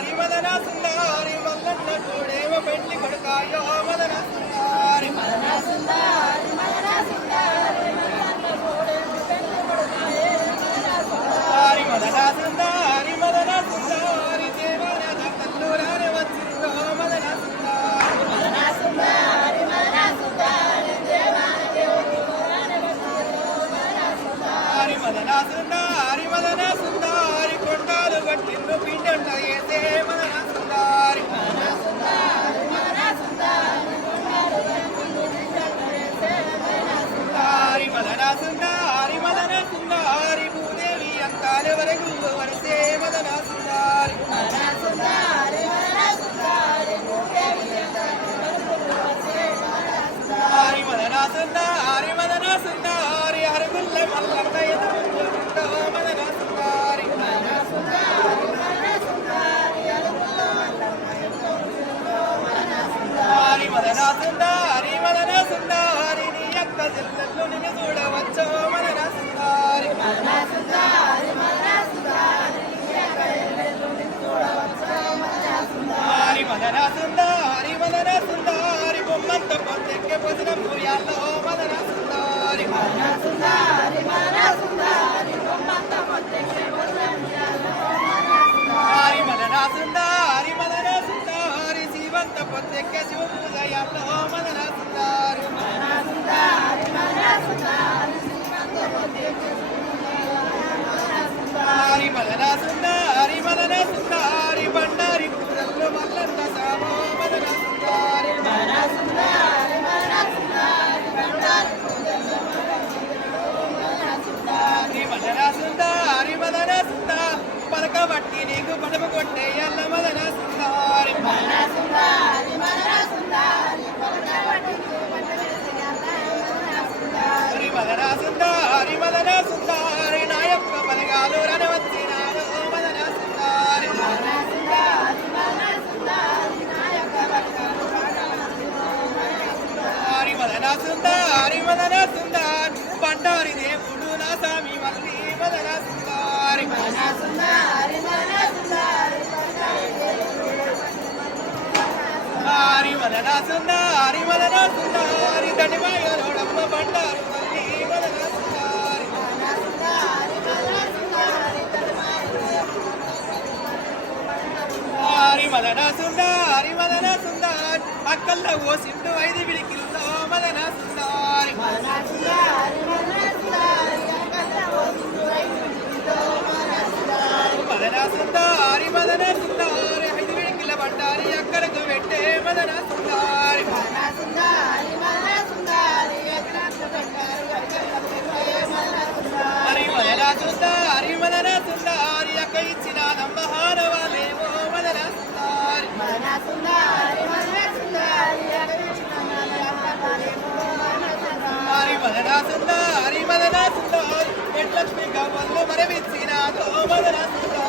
సుందారి మదన సుందారి మల్లన్న తోడేవ పెళ్లి కొడుకాయో మదన సుందారి మదన సుందారి మదన సుందారి మల్లన్న తోడేవ పెళ్లి కొడుకాయో మదన సుందారి మదన సుందారి దేవరాజ కల్లూరాని వచ్చిందో మదన సుందారి మదన సుందారి మదన సుందారి దేవరాజ మదన సుందారి మదన సుందారి కొండాలు గట్టిండు పిండంట ఏసే మదన సుందారి మదన సుందారి మదన సుందారి కొండాలు గట్టిండు పిండంట ఏసే మదన సుందారి మదన సుందారి మదన సుందారి భూదేవి అంతాలే వరకు వరసే మదన సుందారి మదన సుందారి మదన సుందారి భూదేవి అంతాలే వరకు వరసే మదన సుందారి మదన సుందారి మదన సుందారి హరగుల్ల మల్లన్న ఎదురుంటో మదన సుందారి మదన సుందారి మదన సుందారి హరగుల్ల మల్లన్న ఎదురుంటో మదన సుందారి మదన సుందారి మదన సుందారి నీ యొక్క చెల్లెళ్ళు నిన్ను చూడవచ్చో మదన సుందారి మదన సుందారి మదన సుందారి నీ యొక్క చెల్లెళ్ళు నిన్ను చూడవచ్చో మదన సుందారి మదన సుందారి మదన సుందారి బొమ్మంత పొద్దెక్కే భోజనం పూయాలో మదన సుందారి మదన సుందారి మదన సుందారి బొమ్మంత పొద్దెక్కే భోజనం పూయాలో మదన సుందారి మదన సుందారి శివంత పొద్దెక్కే శివ పూజయాలో మదన సుందారి మదన సుందారి మదన సుందారి శివంత పొద్దెక్కే మదన సుందారి మదన సుందారి బండారి పూజల్లో మల్లన్న సామో మదన సుందారి మదన సుందారి మదన సుందారి బండారి పూజల్లో మదన సుందారి మదన సుందారి మదన సుందారి పలకబట్టి నీకు పడమ కొట్టేయల్ల మదన సుందారి మదన సుందారి మదన సుందారి పలకబట్టి నీకు పడమ కొట్టేయల్ల మదన సుందారి మదన సుందారి నా యొక్క బలగాలు రణవచ్చినాడు మదన సుందారి మదన సుందారి మదన సుందారి నా యొక్క బలగాలు రణవచ్చినాడు మదన సుందారి మదన సుందారి బండారి దేవుడు నా స్వామి మల్లి మదన సుందారి మదన సుందారి మదన సుందారి మదన సుందారి మదన సుందారి దండిమాయలోడమ్మ బండారు మల్లి మదన సుందారి మదన సుందారి మదన సుందారి మదన సుందారి మదన సుందారి అక్కల్ల ఓ సింధు ఐదు విడికిల్లో మదన సుందారి మదన సుందారి మదన సుందారి అక్కల్ల ఓ సింధు ఐదు విడికిల్లో మదన సుందారి మదన సుందారి మదన సుందారి ఐదు విడికిల బండారి అక్కడకు పెట్టే మదన సుందారి మదన సుందారి మదన సుందారి అక్కడకు పెట్టారు అక్కడకు పెట్టే మదన సుందారి మదన సుందారి మదన సుందారి అక్క ఇచ్చిన నమ్మహానవాలేమో మదన సుందారి మదన సుందారి మదన సుందారి అక్క ఇచ్చిన నమ్మహానవాలేమో మదన సుందారి మదన సుందారి మదన సుందారి ఎట్లక్ష్మి గవ్వల్లో మరవిచ్చినాదో మదన సుందారి